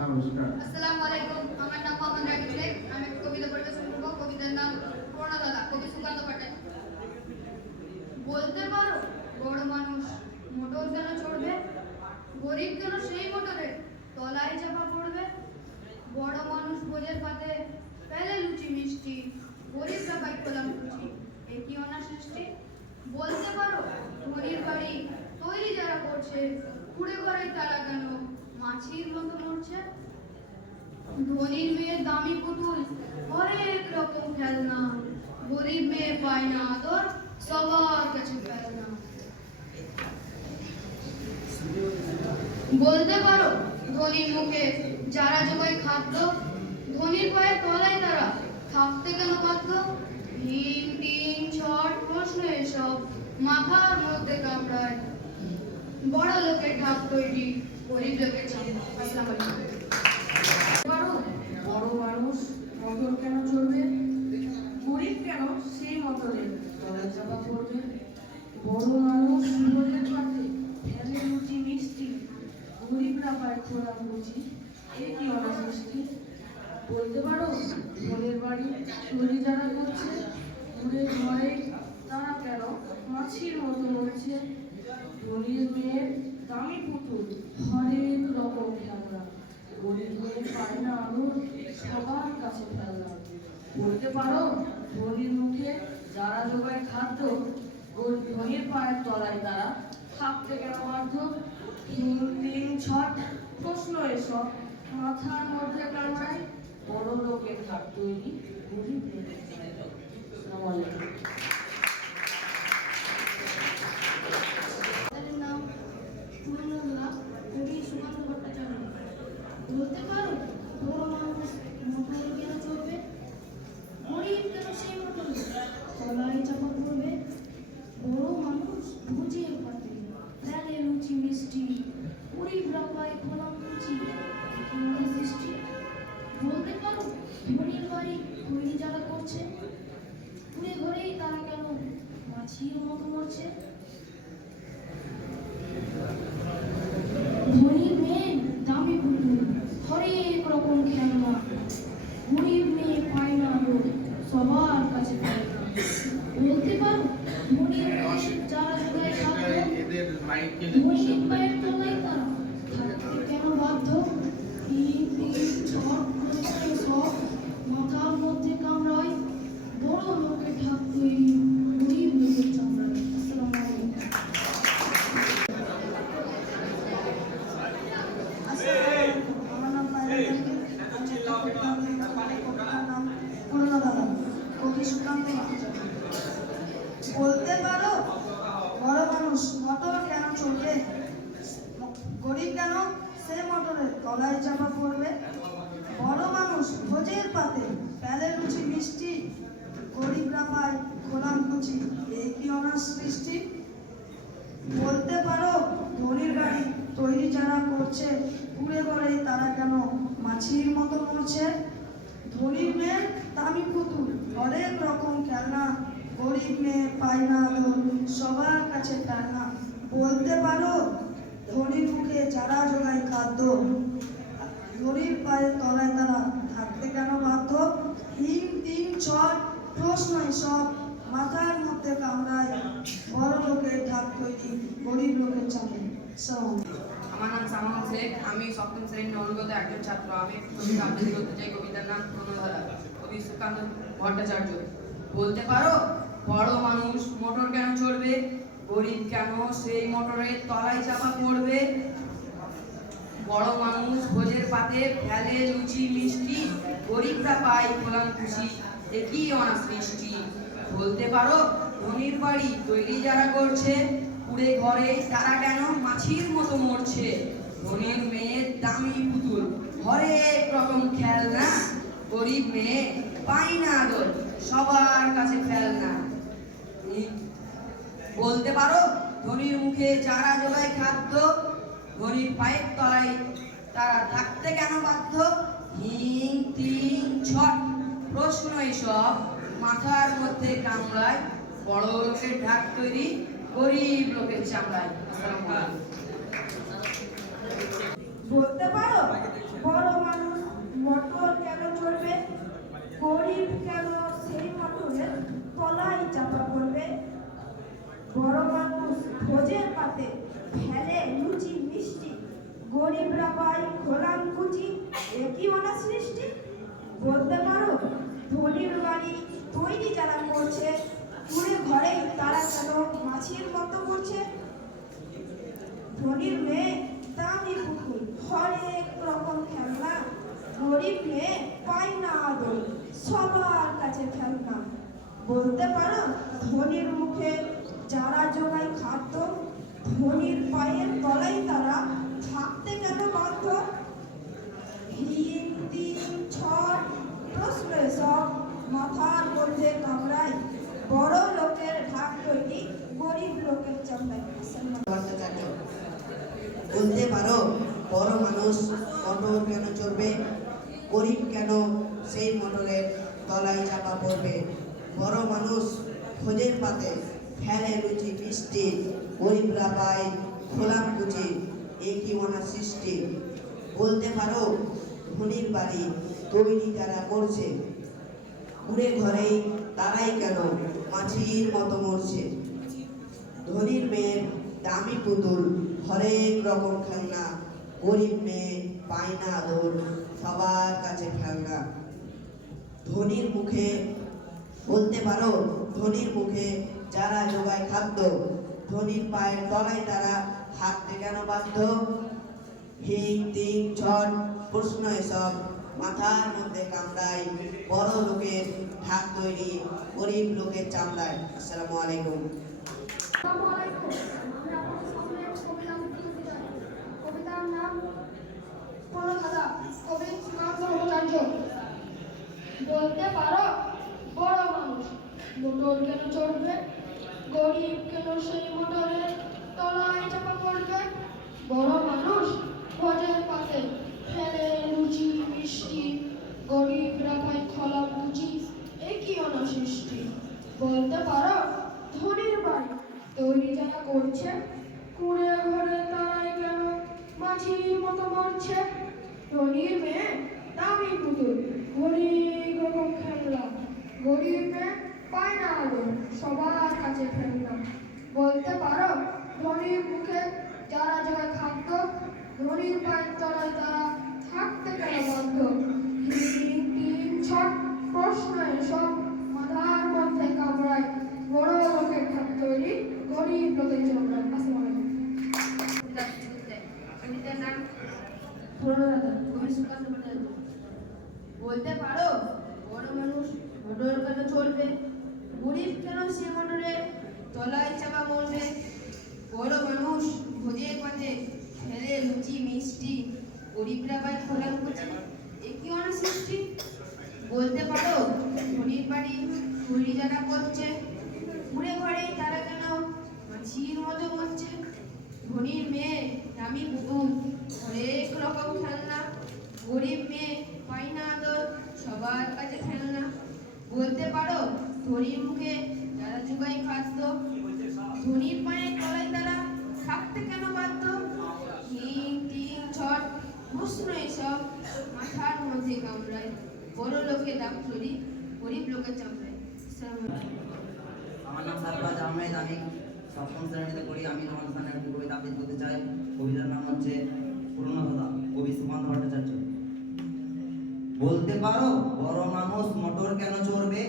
নমস্কার। আসসালামু আলাইকুম। আমার নাম মোহাম্মদ রাকিব শেখ। আমি একটা কবিতা পরিবেশন করব। কবিতার নাম প্রণদাতা, কবি সুকান্ত ভট্টাচার্য। বলতে পারো বড় মানুষ মোটর কেন চড়বে, গরিব কেন সেই মোটরের তলায় চাপা পড়বে। বড় মানুষ বোঝের পাতে ফেলে লুচি মিষ্টি, গরিবরা পাই খোলাম খুশি, এ কি অনার সৃষ্টি। বলতে পারো ধনির বাড়ি তৈরি যারা করছে, কুড়ে ঘরে তারা কেন মাছির মতো মরছে। ধনির মেয়ের দামি পুতুল, হরেক রকম খেলনা, গরিব মেয়ে পায় না আদর, সবার কাছে ফেলনা। বলতে পারো ধনির মুখে যারা জোগায় খাদ্য, ধনির পায়ের তলায় তারা থাকতে কেন বাধ্য। হিং টিং ছট প্রশ্ন এসব মাথার মধ্যে কামড়ায়, বড় লোকের ঢাক তৈরি, গরিব লোকের চামড়া। আসসালামু আলাইকুম। বড় মানুষ মোটর কেন চড়বে, গরিব কেন সেই মোটরে তলায় চাপা পড়বে। বড় মানুষ বোঝের পাতে ফেলে লুচি মিষ্টি, গরিবরা পায় খোলা লুচি, এ কি অনার সৃষ্টি। বলতে পারো ধনের বাড়ি তৈরি যারা করছে, ঘুরে ঘরে তারা কেন মাছির মতো মরছে। ধনির মেয়ের দামি পুতুল, হরেক রকম খেলনা, গরিব মেয়ে পায় না আলো, সবার কাছে ফেলনা। বলতে পারো ধনির মুখে যারা জোগায় খাদ্য, ধনির পায়ের তলায় তারা থাকতে কেন বাধ্য। হিং তিন ছট প্রশ্ন এসব মাথার মধ্যে কামড়ায়, বড় লোকের ঘাট তৈরি, গরিব লোকের চামড়া। আসসালামু আলাইকুম। নাম প্রণদাতা, কবি সুকান্ত ভট্টাচার্য। বলতে পারো বড় মানুষ মোটর কেন চড়বে, গরিব কেন সেই মোটরে তলায় চাপা পড়বে। বড় মানুষ বুঝে পাতে ফেলে লুচি মিষ্টি, গরিবরা পায় খোলাম লুচি, কি অনার সৃষ্টি। বলতে পারো ধনির বাড়ি তৈরি যারা করছে, ঘুরে ঘরেই তারা কেন মাছির মতো মরছে। ধনির মেয়ে দামি পুতুল, হরেক রকম খেলনা, গরিব মেয়ে পায় না আলো, সবার কাছে ফেলনা। বলতে পারো ধনির মেয়ে যারা জোগায় খাদ্য, ধনির পায়ের তলায় তারা থাকতে কেন বাধ্য। তিন তিন ছট প্রশ্ন সব মাথার মধ্যে কামড়ায়, বড় লোকের ঢাক তৈরি, গরিব লোকের চামড়ায়। আসসালামু আলাইকুম। আমার নাম নাম প্রণদাতা, কবি সুকান্ত ভট্টাচার্য। বলতে পারো বড় মানুষ মোটর কেন চলবে, গরিব কেন সে মোটরের তলায় চাপা পড়বে। বড় মানুষ ভোজের পাতে ফেলে লুচি মিষ্টি, গরিবরা পায় খোলাম লুচি, এই কি অনার সৃষ্টি। বলতে পারো ধনির বাড়ি তৈরি যারা করছে, ঘুরে ঘরে তারা কেন মাছির মতো মরছে। ধনির মেয়ের দামি পুতুল, অনেক রকম খেলনা, গরিব মেয়ে পায় না আলো, সবার কাছে ফেলনা। বলতে পারো ধনির মুখে যারা জোগায় খাদ্য, ধনির পায়ের তলায় তারা থাকতে কেন বাধ্য। হিং তিন ছট প্রশ্ন সব মাথার মধ্যে কামড়ায়, বড় লোকের ঢাক তৈরি, গরিব লোকের চামড়া। আমার নাম সামাল শেখ। আমি সপ্তম শ্রেণীর অনুগত একজন ছাত্র। আমি কবিতা আবৃত্তি করতে চাই। কবিতার নাম প্রণদাতা, কবি সুকান্ত ভট্টাচার্য। বলতে পারো বড় মানুষ মোটর কেন চড়বে, গরিব কেন সেই মোটরের তলায় চাপা পড়বে। বড় মানুষ ভোজের পাতে ফেলে লুচি মিষ্টি, গরিবরা পায় খোলাম খুশি, এ কি অনার সৃষ্টি। বলতে পারো ধনির বাড়ি তৈরি যারা করছে, কুড়ে ঘরে তারা কেন মাছির মতো মরছে। ধনির মেয়ের দামি পুতুল, হরেক রকম খেলনা, গরিব মেয়ে পায় না আদর, সবার কাছে ফেলনা। বলতে পারো ধনির মুখে যারা জোগায় খাদ্য, ধনির পায়ের তলায় তারা থাকতে কেন বাধ্য। হিং তিন ছট প্রশ্ন এসব মাথার মধ্যে কামড়ায়, বড় লোকের ঢাক তৈরি, গরিব লোকের চামড়ায়। আসসালামু আলাইকুম। বলতে পারো বড় ভোজের পাতে ফেলে লুচি মিষ্টি, গরিবরা পায় খোলাম কুচি, একই মনা সৃষ্টি। বলতে পারো ধনির বাড়ি তৈরি যারা করছে, পুরে ঘরেই তারা কেন মাছির মতো করছে। ধনির মেয়ে দামি পুতুল, হরেক রকম খেলনা, গরিব মেয়ে পায় না আদর, সবার কাছে খেলনা। বলতে পারো ধনির মুখে যারা জোগায় খাদ্য, ধনির পায়ের তলায় তারা থাকতে কেন বাধ্য। হিন্দি ছট প্রশ্ন সব মাথার মধ্যে কামড়ায়, বড় লোকের ঢাক তৈরি গরিব লোকের চামড়ায়। ভট্টাচার্য, বলতে পারো বড় মানুষ মোটর কেন চড়বে, গরিব কেন সেই মোটরের তলায় চাপা পড়বে। বড় মানুষ ভোজের পাতে ফেলে লুচি মিষ্টি, গরিবরা পায় খোলাম কুচি, একই মনা সৃষ্টি। বলতে পারো ধনির বাড়ি তৈরি যারা করছে, ঘুরে ঘরেই তারাই কেন মাছির মতো মরছে। ধনির মেয়ের দামি পুতুল, হরেক রকম খেলনা, গরিব মেয়ে পায় না আদর, সবার কাছে খেলনা। ধনির মুখে বলতে পারো ধনির মুখে যারা জোগায় খাদ্য, ধনির পায়ের তলায় তারা থাকতে কেন বাধ্য। হিং তিং ছট প্রশ্ন এসব মাথার মধ্যে কামড়ায়, বড় লোকের ঢাক তৈরি গরিব লোকের চামড়ায়। আসসালামু আলাইকুম। আসসালামু আলাইকুম। আমি আপনাদের সামনে এক কবিতা লিখতে চাই। কবিতার নাম প্রণধাতা, কবি সুকান্ত ভট্টাচার্য। বলতে পারো বড় মানুষ মোটর কেন চড়বে, গরিব কেন সেই মোটরের তলায় চাপা পড়বে। বড় মানুষ ভোজের পাতে ফেলে লুচি মিষ্টি, গরিবরা পায় খোলা কুচি, একই অনাসৃষ্টি। বলতে পারো ধনির বাড়ি তৈরি যারা করছে, কুড়ে ঘরে তারাই কেন মাছির মতো মরছে। ধনির মেয়ে দামি পুতুল, হরেক রকম খেলনা, গরিব মেয়ে পায় না আদর, সবার কাছে খেলনা। বলতে পারো ধনির মুখে যারা জোগায় খাদ্য, ধনির পায়ের তলায় তারা থাকতে কেন বাধ্য। হিং তিং ছট প্রশ্ন এসব মাথার মধ্যে কামড়ায়, বড় লোকের ঢাক তৈরি গরিব লোকের চামড়ায়। আসসালামু আলাইকুম। কবিতার নাম প্রণধাতা, কবি সুকান্ত ভট্টাচার্য। বলতে পারো বড় মানুষ মোটর কেন চলবে, গরিব কেন সে মোটরে তলায় চাপা মরবে। বড় মানুষ ভোজের পাতে ফেলে লুচি মিষ্টি, গরিবরা পায় খোলাম কুচি, একই অনাসৃষ্টি। বলতে পারো ধনির বাড়ি তৈরি যারা করছে, ঘুরে ঘরে তারা কেন মাছির মতো মরছে। ধনির মেয়ে দামি পুতুল, হরেক রকম খেলনা, গরিব মেয়ে পায় না আদর, সবার কাছে খেলনা। বলতে পারো ধনির মুখে যারা জোগায় খাদ্য, ধনির পায়ের তলায় তারা থাকতে কেন বাধ্য। হিং তিং ছট প্রশ্ন এসব মাথার মধ্যে কামড়ায়, বড় লোকে দাম চড়ি গরিব লোকের চামড়ায়। আমার নাম সারফরাজ আহমেদ, আমি সপ্তম শ্রেণীতে পড়ি। আমি তোমাদের সামনে একটি কবিতা আবৃত্তি করতে চাই। কবিতার নাম হচ্ছে প্রণধাতা, কবি সুকান্ত ভট্টাচার্য। বলতে পারো বড় মানুষ মোটর কেন চড়বে,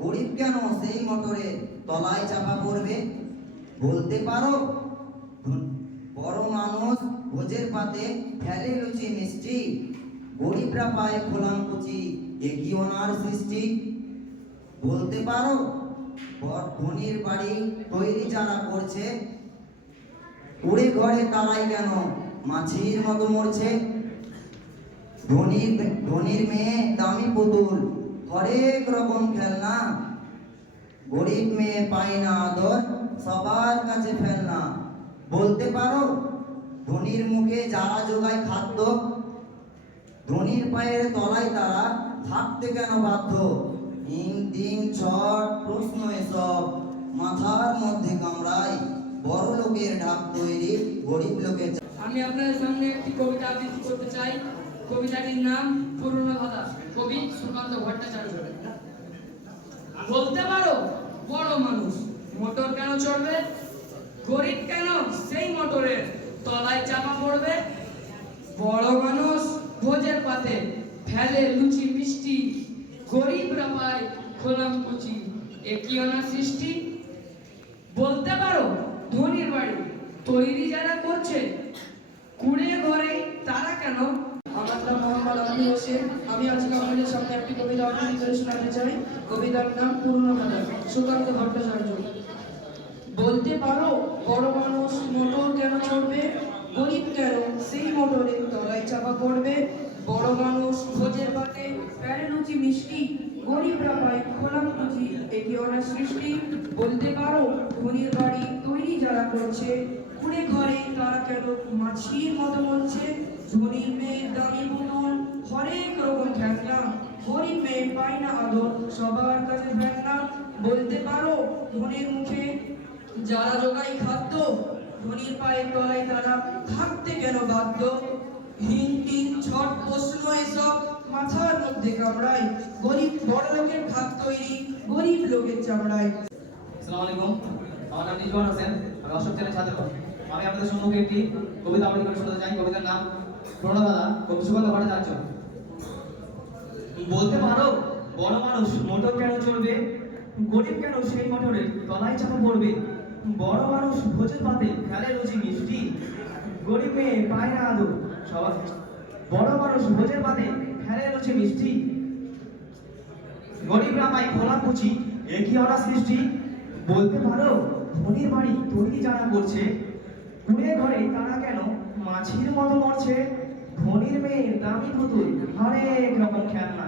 গরিব কেন সেই মোটরের তলায় চাপা পড়বে। বলতে পারো বড় মানুষ ভোজের পাতে ফেলে লুচি মিষ্টি, গরিবরা পায় খোলাম কুচি, একই ওনার সৃষ্টি। বলতে পারো ধনির বাড়ি তৈরি যারা করছে, উড়ে ঘরে তারাই কেন মাছির মতো মরছে। ধনির মেয়ে দামি পুতুল, হরেক রকম খেলনা, গরিব মেয়ে পায় না আদর, সবার কাছে ফেলনা। বলতে পারো ধনির মুখে যারা জোগায় খাদ্য, ধনির পায়ের তলায় তারা থাকতে কেন বাধ্য। হিং তিং ছট প্রশ্ন এসব মাথার মধ্যে কামড়ায়, বড় লোকের ঢাক তৈরি গরিব লোকের। আমি আপনাদের সামনে একটি কবিতা আবৃত্তি করতে চাই। কবিতাটির নাম প্রণধাতা, কবি সুকান্ত ভট্টাচার্য। বলতে পারো বড় মানুষ মোটর কেন চড়বে, গরিব কেন সেই মোটরের তলায় চাপা পড়বে? বড় মানুষ ভোজের পাতে ফেলে লুচি মিষ্টি, গরিবরা পায় খোলাম কুচি, এ কি অনার সৃষ্টি? বলতে পারো ধনির বাড়ি তৈরি যারা করছে, কুড়ে ঘরে তারা কেন? আমার নাম মোহাম্মদ আলী হোসেন। আমি আজকে আপনাদের সামনে একটি কবিতা আবৃত্তি করে শোনাতে চাই। কবিতার নাম পুরনো ধাঁধা, সুকান্ত ভট্টাচার্য। বলতে পারো বড় মানুষ মোটর কেন চড়বে, গরিব কেন সেই মোটরে তলায় চাপা পড়বে? বড় মানুষ ভোজের পাতে প্যারে লুচি মিষ্টি, গরিবরা পায় খোলাম কুচি, এটি অনার সৃষ্টি। বলতে পারো ধনির বাড়ি তৈরি যারা করছে, কুড়ে ঘরে তারা কেন মাছির মতো মরছে? ধনির মেয়ে দামি পুতুল হরেক রকম খেলনা, গরিব মেয়ে পায় না আদর সবার কাছে ফেলনা। বলতে পারো ধনির মুখে যারা জোগায় খাদ্য, ধনির পায়ের তলায় তারা থাকতে কেন বাধ্য? হিং টিং ছট প্রশ্ন এসব মাথার মধ্যে কামড়ায়, গরিব বড় লোকের খাত তৈরি গরিব লোকের চামড়ায়। আসসালামু আলাইকুম, আমার নাম রিজওয়ান হোসেন, আমি অষ্টম শ্রেণীর ছাত্র। আমি আপনাদের সম্মুখে একটি কবিতা আবৃত্তি করে শোনাতে চাই। কবিতার নাম পুরনো ধাঁধা, কবি সুকান্ত ভট্টাচার্য। বলতে পারো বড় মানুষ মোটর কেন চড়বে, গরিব কেন সেই মোটরের তলায় চাপা পড়বে? বড় মানুষ ভোজের পাতে ফেলে লুচি মিষ্টি, গরিব মেয়ে পায় না আদর সবার। বড় মানুষ ভোজের পাতে ফেলে লুচি মিষ্টি, গরিবরা পায় খোলা কুচি, এ কি অনার সৃষ্টি? বলতে পারো ধনির বাড়ি তৈরি যারা করছে, কুড়ে ঘরে তারা কেন মাছির মতো মরছে? ধনির মেয়ে দামি পুতুল হরেক রকম খেলনা,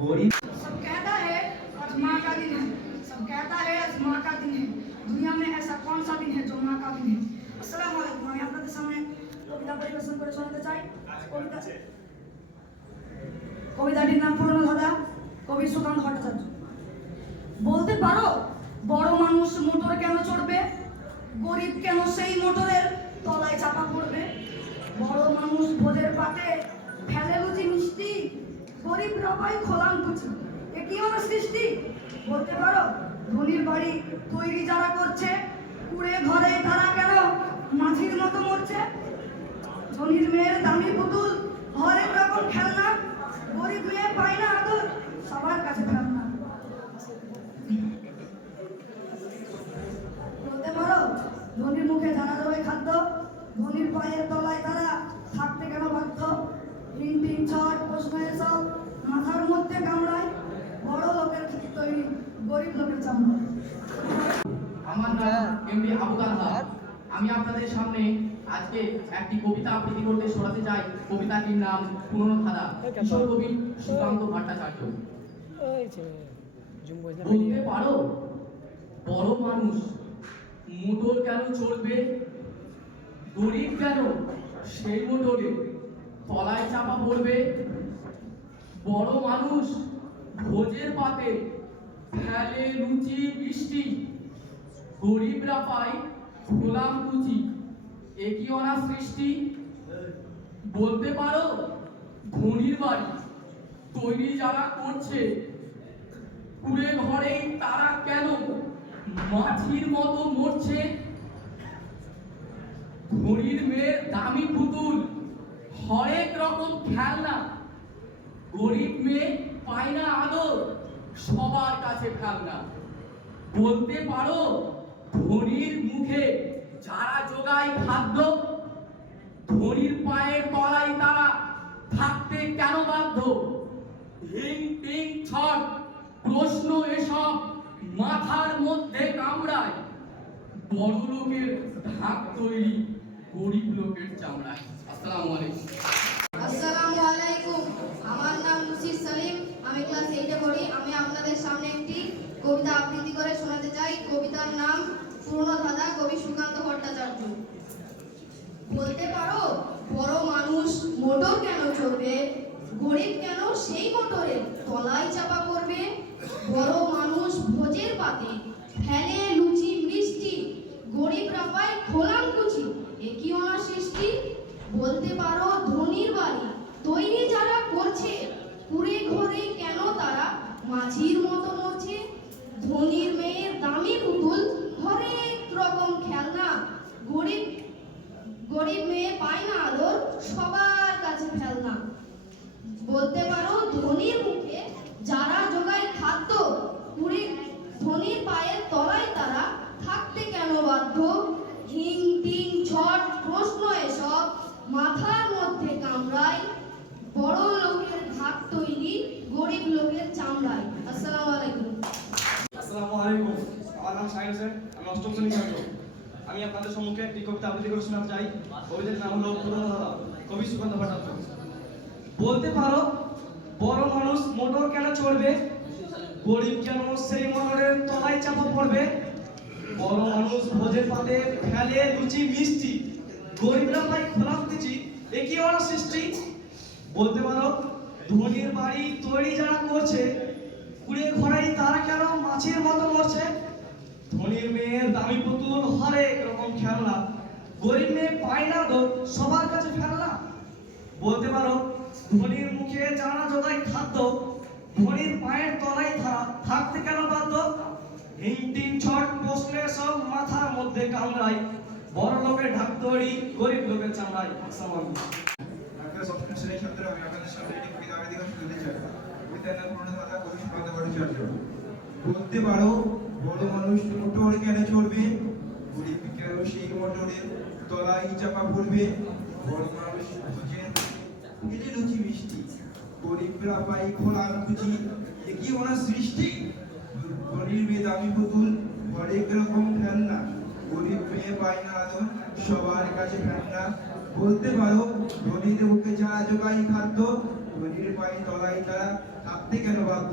গরিব सब कहता है आज माँ का दिन है, सब कहता है आज माँ का दिन है, दुनिया में ऐसा कौन सा दिन है जो माँ का दिन है। अस्सलाम वालेकुम, আমি আপনাদের সামনে কবিতা পরিবেশন করে শোনাতে চাই। কবিতাটির নাম পুরনো ধাঁধা, কবি সুকান্ত ভট্টাচার্য। বলতে পারো বড় মানুষ মোটর কেন চড়বে, গরিব কেন সেই মোটরের তলায় চাপা পড়বে? বড় মানুষ ভোজের পাতে ফেলে লুচি মিষ্টি, গরিব রাপাই খোলাম কুচি, এ কি আমার সৃষ্টি? বলতে পারো ধনির বাড়ি তৈরি যারা করছে, কুড়ে ঘরে তারা কেন মাছির মতো মরছে? ধনির মেয়ের দামি পুতুল হরেক রকম খেলনা, গরিব মেয়ে পায় না আদর সবার কাছে ফেলনা। বলতে পারো ধনির মুখে জানা যাবে খাদ্য, ধনির পায়ের তলায় তারা থাকতে কেন বাধ্য? হিং টিং ছট প্রশ্ন এসব মাথার মধ্যে কামড়ায়, বড় লোকের তৈরি গরিব লোকের চামড়ায়। আমার নাম এমডি আবু তালহা। আমি আপনাদের সামনে আজকে একটি কবিতা আবৃত্তি করতে শোনাতে চাই। কবিতাটির নাম পুরনো ধাঁধা, কিশোর কবি সুকান্ত ভট্টাচার্য। বলতে পারো বড় মানুষ মোটর কেন চড়বে, গরিব কেন সেই মোটরে তলায় চাপা পড়বে? বড় মানুষ ভোজের পাতে ফেলে লুচি মিষ্টি, গরিবরা পায় খোলাম কুচি, এ কি অনার সৃষ্টি? বলতে পারো ধনির বাড়ি তৈরি যারা করছে, কুড়ে ঘরে তারা কেন মাছির মতো মরছে? ধনির মেয়ের দামি পুতুল হরেক রকম খেলনা, গরিব মেয়ে পায় না আদর সবার কাছে ফেলনা। বলতে পারো ধনির মুখে যারা জোগায় খাদ্য, ধনির পায়ের তলায় তারা থাকতে কেন বাধ্য? হিং টিং ছট প্রশ্ন এসব মাথার মধ্যে কামড়ায়, বড় লোকের ঢাক তৈরি গরিব লোকের চামড়ায়। আসসালামু আলাইকুম। আসসালামু আলাইকুম, আমার নাম মুসির সালিম, আমি ক্লাস 8 এ পড়ি। আমি আপনাদের সামনে একটি কবিতা আবৃত্তি করে শোনাতে চাই। কবিতার নাম পুরনো ধাঁধা, কবি সুকান্ত ভট্টাচার্য। বলতে পারো বড় মানুষ মোটর কেন চড়বে, গরিব কেন সেই মোটরের তলায় চাপা পড়বে? বড় মানুষ ভোজের পাতে ফেলে লুচি মিষ্টি, গরিবরা পায় খোলাম কুচি, এ কি অনার সৃষ্টি? বলতে পারো ধনির বাড়ি তৈরি যারা করছে, কুড়ে ঘরে কেন তারা মাছির মতো মরছে? ধনির মেয়ের দামি পুতুল হরেক রকম খেলনা, গরিব গরিব মেয়ে পায় না আদর, সবার কাছে ফেলনা। বলতে পারো ধনীর মুখে যারা জোগায় খাদ্য, ধনীর পায়ের তলায় তারা থাকতে কেন বাধ্য? হিং টিং ঝট প্রশ্ন এসব মাথার মধ্যে কামড়ায়, বড় লোকের ভাত তৈরি গরিব লোকের চামড়ায়। আসসালামু আলাইকুম। আসসালামু আলাইকুম। আমার নাম সাইন হোসেন, আমি অষ্টম শ্রেণীর ছাত্র। আমি আপনাদের সম্মুখে একটি কবিতা আবৃত্তি করে শোনাতে চাই। কবিতার নাম হলো পুরনো ধারা, কবি সুকান্ত ভট্টাচার্য। বলতে পারো বড় মানুষ মোটর কেন চড়বে, গরিব কেন সেই মোটরের তলায় চাপা পড়বে? বড় মানুষ ভোজের পাতে ফেলে লুচি মিষ্টি, গরিবরা পায় খোলা খুঁজি, এ কি ওরা সৃষ্টি? বলতে পারো ধনীর বাড়ি তৈরি যারা করছে, কুড়ে ঘরেই তারা কেন মাছের মতো মরছে? ধনীর মেয়ের দামি পুতুল হরেক রকম খেলনা, গরিব মেয়ে পায় না তো সবার কাছে ফেলনা। বলতে পারো ধনীর মুখে যারা জোগায় খাদ্য, ধনীর পায়ের তলায় থাকতে কেন বাধ্য? হিংটিং ছট প্রশ্নে সব মাথার মধ্যে কামড়ায়, বড় লোকের ঢাক তৈরি গরিব লোকের চামড়ায়। আসসালামু আলাইকুম। সপ্তম শ্রেণীর ছাত্র, আমি আপনাদের সামনে একটি কবিতা আবৃত্তি করে শোনাতে চাই। কবিতার নাম পুরনো ধারা, কবি সুকান্ত ভট্টাচার্য। বলতে পারো বড় মানুষ মোটর কেন চড়বে, গরিব কেন সেই মোটরের তলায় চাপা পড়বে? বড় মানুষ ভোজের ফেলে লুচি মিষ্টি, গরিবরা পাই খোলা খুঁজি, এ কি ওনার সৃষ্টি? ধনীর মেয়ে দামি পুতুল হরেক রকম খেলনা, গরিব মেয়ে পায় না আদর, সবার কাছে ফেলনা। বলতে পারো ধনীদের বুকে যারা জোগায় খাদ্য, ধনীর পায়ে তলায় তারা থাকতে কেন বাধ্য?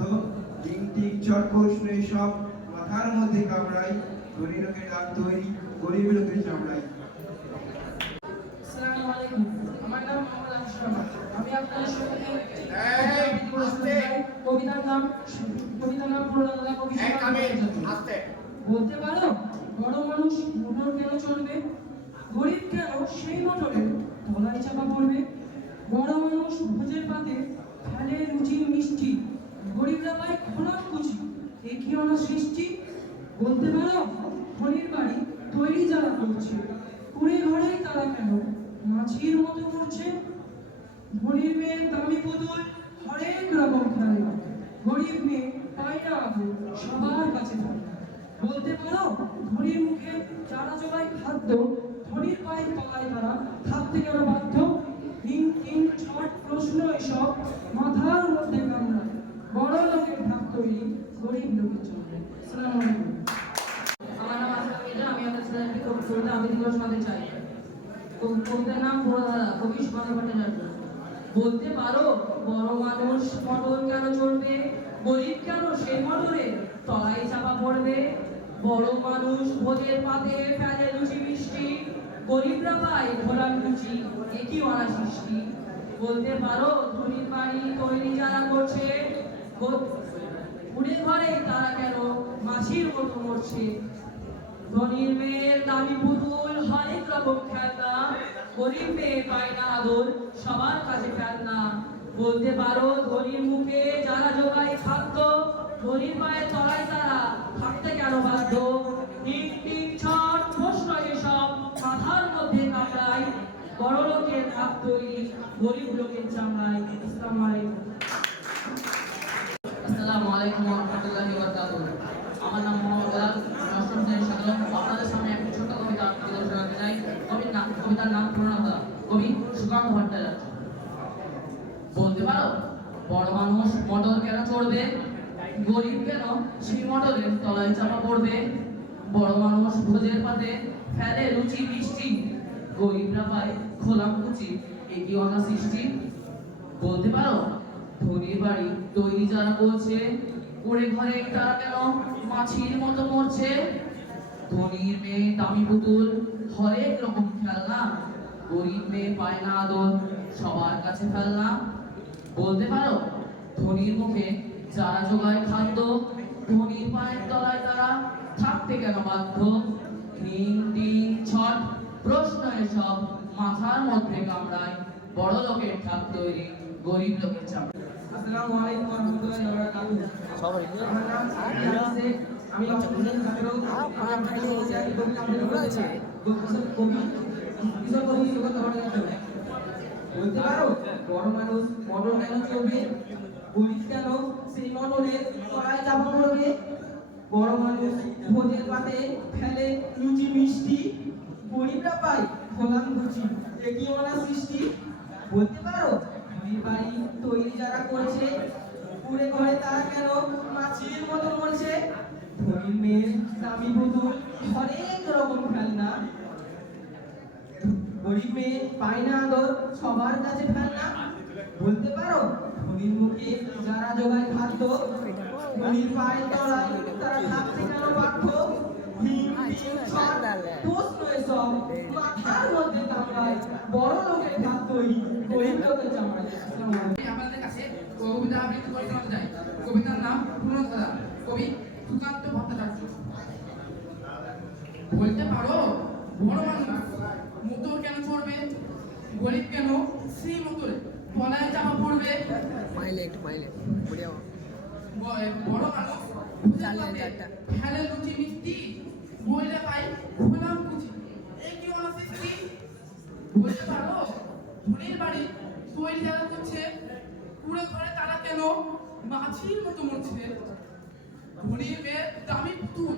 টিং টিং চট প্রশ্ন সব মাথার মধ্যে কামড়ায়, ধনী লোকের ডাক তৈরি গরিব লোকের চামড়ায়। আসসালামু আলাইকুম। আমার নাম মোহাম্মদ আশরাফ। আমি আপনাদের সম্মুখে কবিতার নাম পুরনো ধারা, কবি সুকান্ত ভট্টাচার্য। বলতে পারো বড় মানুষ মোটর কেন চলবে, গরিব কেন সেই মোটরের তলায় চাপা পড়বে? বড় মানুষ ভোজের পাতে ফেলে লুচি মিষ্টি, গরিবরা পায় খোলা কুচি, এ কি অনা সৃষ্টি? বলতে পারো ধনীর বাড়ি তৈরি যারা করছে, কুড়ে ঘরেই তারা কেন মাছির মতো করছে? ধনীর মেয়ের দামি পুতুল হরেক রকম খেলনা, গরিব মেয়ে পায় না আদর, সবার কাছে ফেলনা। বলতে পারো ধনীর মুখে যারা জোগায় খাদ্য, ধনীর পায়ের তলায় তারা থাকতে কেন বাধ্য? হিং হিং ছট প্রশ্ন এসব মাথার মধ্যে কামড়ায়, বড় লোকের ভাগ তৈরি গরিব লোকের জন্য। আসসালামু আলাইকুম। আমার নাম আসলাম মির্জা, আমি আপনাদের সাথে একটি কবিতা আবৃত্তি করে শোনাতে চাই। কবিতার নাম পুরনো ধারা, কবি সুকান্ত ভট্টাচার্য। বলতে পারো বড় মানুষ মোটর কেন চড়বে, গরিব কেন সেই মোটরের তলায় চাপা পড়বে? বড় মানুষ ভোজের পাতে ফেলে লুচি মিষ্টি, গরিবরা পায় খোলা লুচি, এ কি অনা সৃষ্টি? বলতে পারো ধনীর বাড়ি তৈরি যারা করছে, কুড়ে ঘরে তারা কেন মাছির মতো মরছে? ধনীর মেয়ের দামি পুতুল হরেক রকম খেলনা, গরিব মেয়ে পায় না আদর, সবার কাছে ফেলনা। বলতে পারো ধনীর মুখে যারা জোগায় খাদ্য, ধনীর পায়ের তলায় তারা থাকতে কেন বাধ্য? টিং টিং ছট প্রশ্ন এসব মাথার মধ্যে কামড়ায়, বড় লোকের ভাগ তৈরি গরিব লোকের চামড়ায়। আসসালামু আলাইকুম। আসসালামু আলাইকুম ওয়া রাহমাতুল্লাহি ওয়া বারাকাতুহু। আমার নাম মোহাম্মদ বেলাল, আমি অষ্টম শ্রেণীর ছাত্র। আপনাদের সামনে একটি ছোট্ট কবিতা আবৃত্তি করে শোনাতে চাই। কবিতার নাম পুরনো ধারা, কবি সুকান্ত ভট্টাচার্য। বলতে পারো বড় মানুষ মোটর কেন চড়বে, গরিব কেন সেই মোটরের তলায় চাপা পড়বে? বড় মানুষ ভোজের পাতে ফেলে লুচি মিষ্টি, গরিবরা পায় খোলা কুচি, এ কি অনা সৃষ্টি? বলতে পারো ধনীর বাড়ি তৈরি যারা করছে, কুড়ে ঘরে তারা কেন মাছির মতো মরছে? ধনীর মেয়ে দামি পুতুল হরেক রকম খেলনা, গরিব মেয়ে পায় না আদর, সবার কাছে ফেলনা। বলতে পারো ধনীর মুখে যারা জোগায় খাদ্য, ধনীর পায়ের তলায় তারা থাকতে কেন বাধ্য? হিং টিং ছট প্রশ্ন এসব মাথার মধ্যে কামড়ায়, বড় লোকের ঠাক তৈরি গরিব লোকের চামড়ায়। আসসালামু আলাইকুম ওয়া রাহমাতুল্লাহি ওয়া বারাকাতুহু। আমার নাম আরিফ শেখ, আমি অষ্টম ছাত্র আমি আপনাদের কবিতা আবৃত্তি করতে চাই কবি কিশোর কবি সুকান্ত ভট্টাচার্য। বলতে পারো বড় মানুষ মোটর কেন চলবে, গরিব কেন সেই মোটরের তলায় চাপা পড়বে, বড় মানুষ ভোজের পাতে ফেলে লুচি মিষ্টি, গরিবরা পায় খোলাম লুচি, একই মানা সৃষ্টি। বলতে পারো ধনীর বাড়ি তৈরি যারা করছে, পুরে ঘরে তারা কেন মাছির মতো মরছে, ধনীর মেয়ের দামি পুতুল অনেক রকম খেলনা, গরিব মেয়ে পায় না আদর সবার কাছে ফেলনা। বলতে পারো ধনীর মুখে যারা জোগায় খাদ্য, ধনীর পায়ের তলায় তারা থাকতে কেন বাধ্য, হিম টিম ছট দোষ নয় সব মাথার মধ্যে কামড়ায়, বড় লোকের ভাত তৈরি গরিব লোকের চামড়ায়। আমি আপনাদের কাছে কবিতা আবৃত্তি করে শোনাতে চাই। কবিতার নাম পুরনো ধারা, কবি সুকান্ত ভট্টাচার্য। বলতে পারো বড় মানুষ মোটর কেন চড়বে, গরিব কেন সেই মোটরে তলায় চাপা পড়বে, বড় মানুষ খেলে লুচি মিষ্টি, বইলে পাই খোলাম কুচি, এই কি অনা সৃষ্টি। বলতে পারো ধনীর বাড়ি তৈরি যারা করছে, পুরো ঘরে তারা কেন মাছির মতো মরছে, ধনীর মেয়ে দামি পুতুল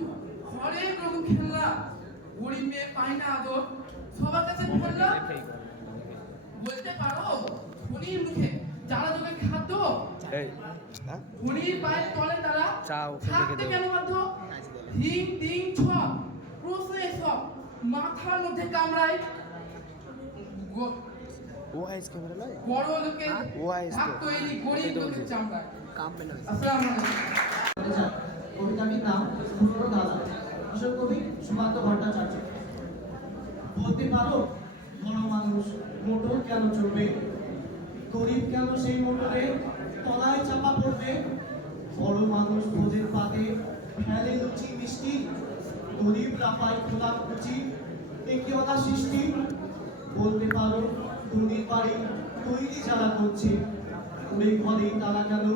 হরেক রকম খেলনা, গরিব মেয়ে পায় না আদর সবার কাছে ফেলনা। বলতে পারো ধনীর মুখে যারা যোগে খাদ্য, ধনীর পায়ের তলে তারা থাকতে কেন বাধ্য, হিং টিং ছট প্রশ্ন এসব মাথার মধ্যে কামড়ায়, বড় লোকের ভাগ তৈরি গরিব লোকের চামড়ায়। আসসালামু আলাইকুম। কবিতাটির নাম পুরনো ধারা, কিশোর কবি সুকান্ত ভট্টাচার্য। বলতে পারো বড় মানুষ মোটর কেন চলবে, গরিব কেন সেই মোটরে তলায় চাপা পড়বে, বড় মানুষ ভোজের পাতে ফেলে লুচি মিষ্টি, গরিবরা পায় খোলা কুচি, একই অনা সৃষ্টি। বলতে পারো ধনীর বাড়ি তৈরি যারা করছে, ওই ঘরে তারা কেন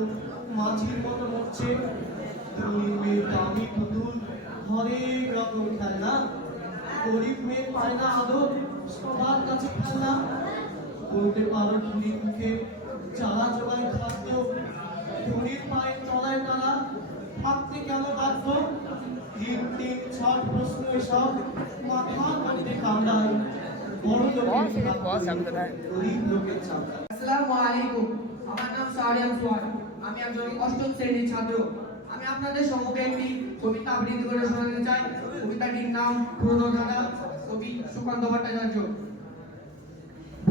মাছির মতো মরছে, ধনীর মেয়ে দামি পুতুল হরেক রকম খেলনা, গরিব মেয়ে পায় না আদর সবার কাছে খেলনা। বলতে পারো ধনীর মুখে যারা জোগায় খাদ্য, ধনীর পায়ের তলায় তারা থাকতে কেন বাধ্য, হিম টিম ছট প্রশ্ন এসব মাথার মধ্যে কামড়ায়, বড় লোকের গরিব লোকের চামড়ায়। আসসালামু আলাইকুম। আমার নাম সারিয়াম সোহান, আমি একজন অষ্টম শ্রেণীর ছাত্র। আমি আপনাদের সম্মুখে একটি কবিতা আবৃত্তি করে শোনাতে চাই। কবিতাটির নাম পুরনো ধারা, কবি সুকান্ত ভট্টাচার্য।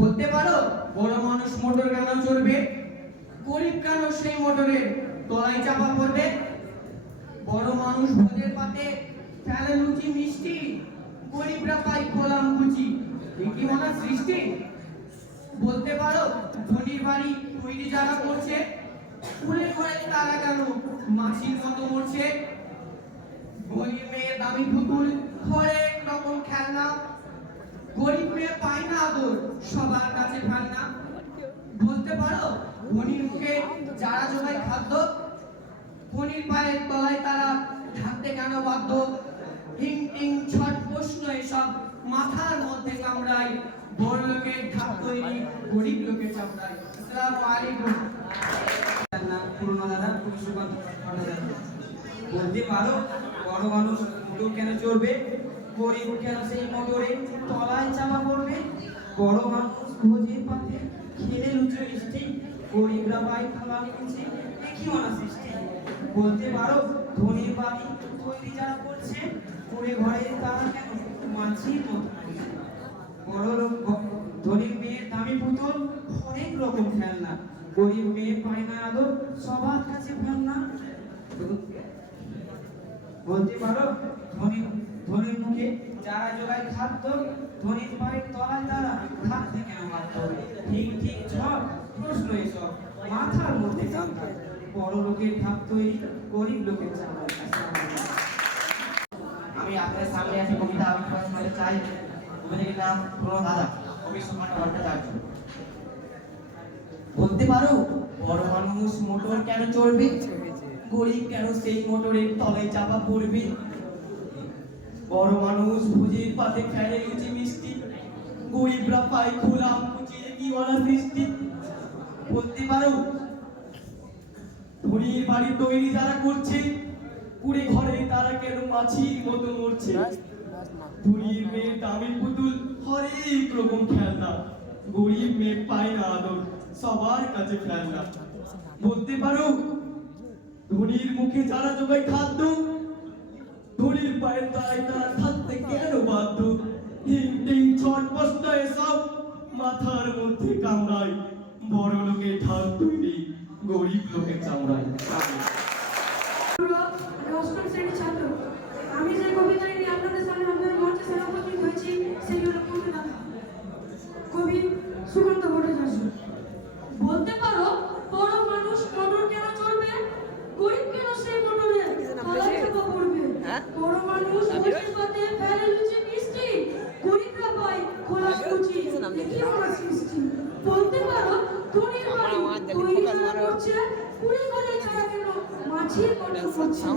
বলতে পারো বড় মানুষ মোটর কেন চড়বে, গরিব কেন সেই মোটরের তলায় চাপা পড়বে, বড় মানুষ ভোজের পাতে ফেলে লুচি মিষ্টি, গরিবরা পায় খোলাম কুচি, কি মনা সৃষ্টি। বলতে পারো ধনীর বাড়ি তৈরি যারা করছে, ফুলে ঘরে তারা কেন মাছির মতো মরছে, গরিব মেয়ে দামি পুতুল হরেক রকম খেলনা, গরিব মেয়ে পায় না আদর সবার কাছে ফেলনা। বলতে পারো ধনীর মুখে যারা জোগায় খাদ্য, ধনীর পায়ের তলায় তারা থাকতে কেন বাধ্য, হিং টিং ছট প্রশ্ন এসব মাথার মধ্যে কামড়ায়, বড় লোকের ভাগ তৈরি গরিব লোকের চামড়ায়। আসসালামু আলাইকুম। পুরনো ধারা, কবি সুকান্ত ভট্টাচার্য। বলতে পারো বড় মানুষ মোটর কেন চড়বে, গরিব কেন সেই মোটরে তলায় চাপা পড়বে, বড় মানুষ ভোজের পাতে খেলে লুচি মিষ্টি, গরিবরা পায় খোলা কুচি, একই অনা সৃষ্টি। বলতে পারো ধনীর বাড়ি তৈরি যারা করছে, পুরে ঘরে তারা কেন মাছির মতো মরছে, বড় লোক ধনীর মেয়ের দামি পুতুল অনেক রকম খেলনা, গরিব মেয়ে পায় না আদর সবার কাছে ফেলনা। বলতে পারো ধনীর মুখে যারা জোগায় খাদ্য, ধনীর পায়ের তলায় তারা থাকতে কেন বাধ্য, ঠিক ঠিক ছট প্রশ্ন এসব মাথার মধ্যে কামড়ায়, বড় লোকের ভাব তৈরি গরিব লোকের চামড়ায়। আমি আপনাদের সামনে একটি কবিতা আবৃত্তি করতে চাই। কবিতাটির নাম পুরনো ধারা, কবি সুকান্ত ভট্টাচার্য। বলতে পারো বড় মানুষ মোটর কেন চড়বে, গরিব কেন সেই মোটরের তলায় চাপা পড়বে? বড় মানুষ ভোজের পাতে ফেলে লুচি মিষ্টি, গরিবরা পায় খোলা কুচিয়ে কি বলা সৃষ্টি। বলতে পারো ধনীর বাড়ি তৈরি যারা করছে, কুড়ে ঘরে তারা কেন মাছির মতো মরছে? ধনীর মেয়ে দামি পুতুল হরেক রকম খেলনা, গরিব মেয়ে পায় না আদর, সবার কাছে ফেলনা। বলতে পারো ধনীর মুখে যারা জোগায় খাদ্য, ধনীর পায়ের তলায় তারা থাকতে কেন বাধ্য? হিং টিং ছট বস্তা এসব মাথার মধ্যে কামড়ায়, বড় লোকের ঢাল তৈরি গরিব লোকের চামড়ায়। অষ্টম শ্রেণীর ছাত্র। আমি যে কবিতাটি নিয়ে আপনাদের সামনে আপনাদের মঞ্চে সামনে উপস্থিত হয়েছি সেই হলো পূর্ণদাতা, কবি সুকান্ত ভট্টাচার্য। বলতে পারো বড় মানুষ মোটর কেন চড়বে, গরিব কেন সেই মোটরে তলায় চাপা পড়বে? বড় মানুষ ভোজের পাতে ফেলে লুচি মিষ্টি, গরিবরা পায় খোলা কুচি কি বলা সৃষ্টি। বলতে পারো ধনীর বাড়ি তৈরি যারা করছে, কুড়ি ঘরে ছাড়া কেন মাছির মতো করছে?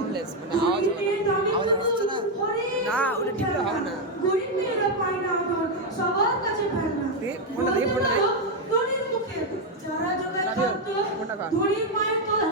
গরিব মেয়ে দামি পুতুল হরেক খেলনা, গরিব মেয়েরা পায় না আদর, সবার কাছে ফেলনা। বলতে পারো ধনীর মুখে যারা জোগায় খাদ্য, ধনীর মায়ের তলা